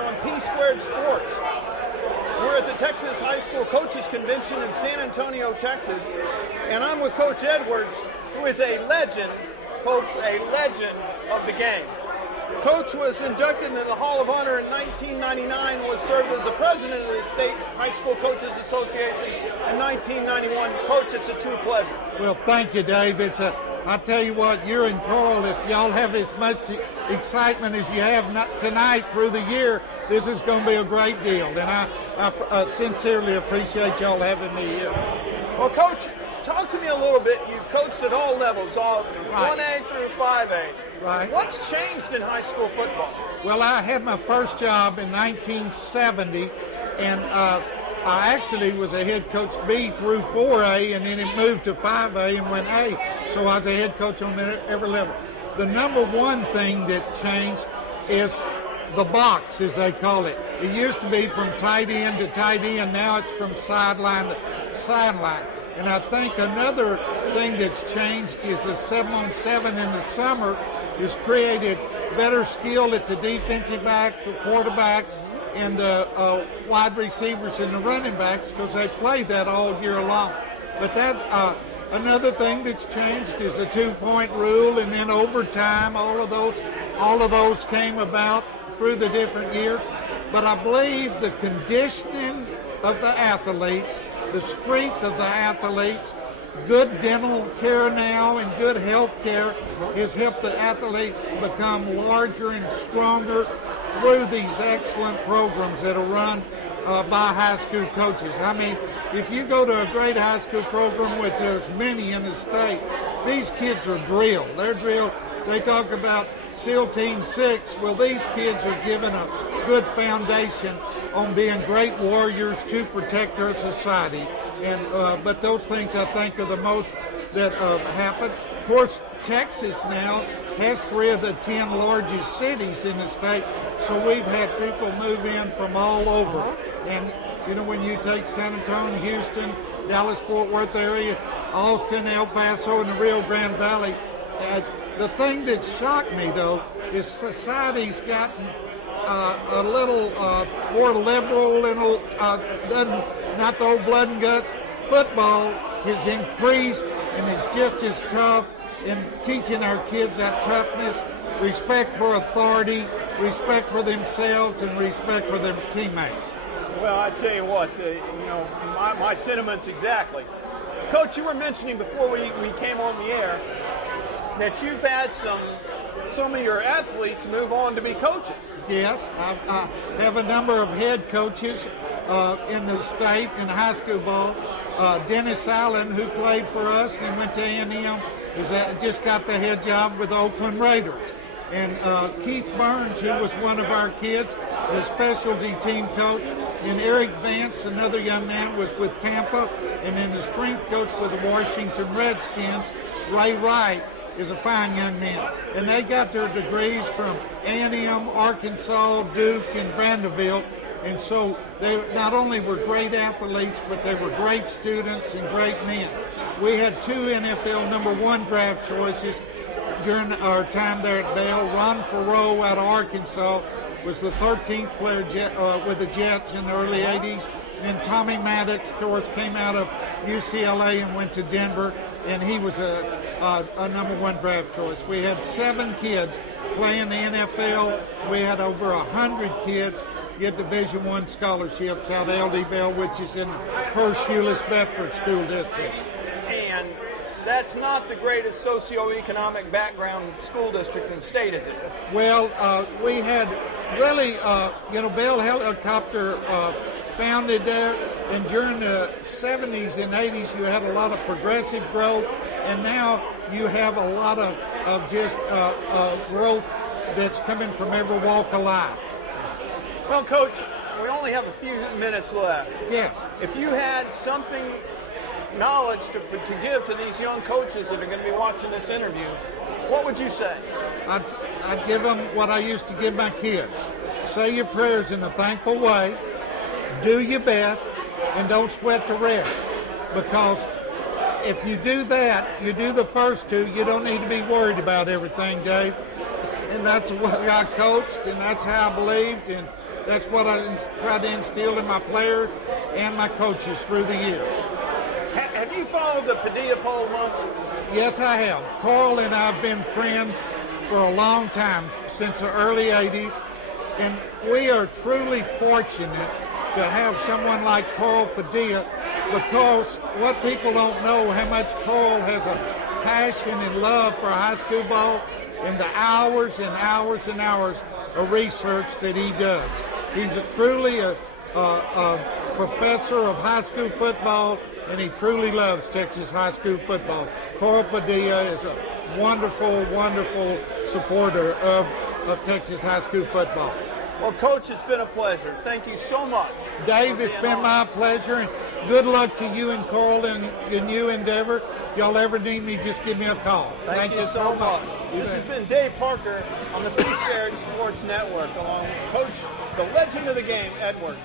on PSquared Sports. We're at the Texas High School Coaches Convention in San Antonio, Texas, and I'm with Coach Edwards, who is a legend, folks, a legend of the game. Coach was inducted into the Hall of Honor in 1999, was served as the president of the State High School Coaches Association in 1991. Coach, it's a true pleasure. Well, thank you, Dave. I tell you what, you and Carl, if y'all have as much excitement as you have tonight through the year, this is going to be a great deal. And I sincerely appreciate y'all having me here. Well, Coach, talk to me a little bit. You've coached at all levels, all right. 1A through 5A. Right. What's changed in high school football? Well, I had my first job in 1970, and I actually was a head coach B through 4A, and then it moved to 5A and went A. So I was a head coach on every level. The number one thing that changed is the box, as they call it. It used to be from tight end to tight end. Now it's from sideline to sideline. And I think another thing that's changed is the 7-on-7 in the summer has created better skill at the defensive backs, the quarterbacks, and the wide receivers and the running backs, because they play that all year long. But that another thing that's changed is the 2-point rule, and then overtime. All of those came about through the different years. But I believe the conditioning of the athletes, the strength of the athletes, good dental care now and good health care has helped the athletes become larger and stronger through these excellent programs that are run by high school coaches. I mean, if you go to a great high school program, which there's many in the state, these kids are drilled. They're drilled. They talk about SEAL Team 6. Well, these kids are given a good foundation on being great warriors to protect our society. And but those things, I think, are the most that happen. Of course, Texas now has 3 of the 10 largest cities in the state, so we've had people move in from all over. And, you know, when you take San Antonio, Houston, Dallas-Fort Worth area, Austin, El Paso, and the Rio Grande Valley, the thing that shocked me, though, is society's gotten a little more liberal and not the old blood and guts. Football has increased and is just as tough in teaching our kids that toughness, respect for authority, respect for themselves, and respect for their teammates. Well, I tell you what, my sentiments exactly. Coach, you were mentioning before we came on the air that you've had some of your athletes move on to be coaches. Yes, I have a number of head coaches in the state in high school ball. Dennis Allen, who played for us and went to A&M, just got the head job with the Oakland Raiders. And Keith Burns, who was one of our kids, is a specialty team coach. And Eric Vance, another young man, was with Tampa. And then the strength coach with the Washington Redskins, Ray Wright, is a fine young man. And they got their degrees from A&M, Arkansas, Duke, and Vanderbilt. And so they not only were great athletes, but they were great students and great men. We had 2 NFL #1 draft choices during our time there at Dale. Ron Farrow out of Arkansas was the 13th player with the Jets in the early 80s. And then Tommy Maddox, of course, came out of UCLA and went to Denver, and he was a #1 draft choice. We had 7 kids play in the NFL. We had over 100 kids get Division I scholarships out of LD Bell, which is in Hearst Hewlett Bedford School District. And that's not the greatest socioeconomic background school district in the state, is it? Well, we had really, Bell Helicopter founded there, and during the 70s and 80s you had a lot of progressive growth, and now you have a lot of just growth that's coming from every walk of life. Well, Coach, we only have a few minutes left. Yes. If you had something, knowledge to give to these young coaches that are going to be watching this interview, what would you say? I'd give them what I used to give my kids. Say your prayers in a thankful way, do your best, and don't sweat the rest. Because if you do that, you do the first 2, you don't need to be worried about everything, Dave. And that's what I coached, and that's how I believed, and That's what I try to instill in my players and my coaches through the years. Have you followed the Padilla poll much? Yes, I have. Carl and I have been friends for a long time, since the early 80s, and we are truly fortunate to have someone like Carl Padilla, because what people don't know, how much Carl has a passion and love for high school ball, and the hours and hours and hours of research that he does. He's truly a professor of high school football, and he truly loves Texas high school football. Carl Padilla is a wonderful, wonderful supporter of Texas high school football. Well, Coach, it's been a pleasure. Thank you so much. Dave, it's been my pleasure, and good luck to you and Carl in your endeavor. If y'all ever need me, just give me a call. Thank you so much. This has been Dave Parker on the PSquared Sports Network, along with Coach, the legend of the game, Edward.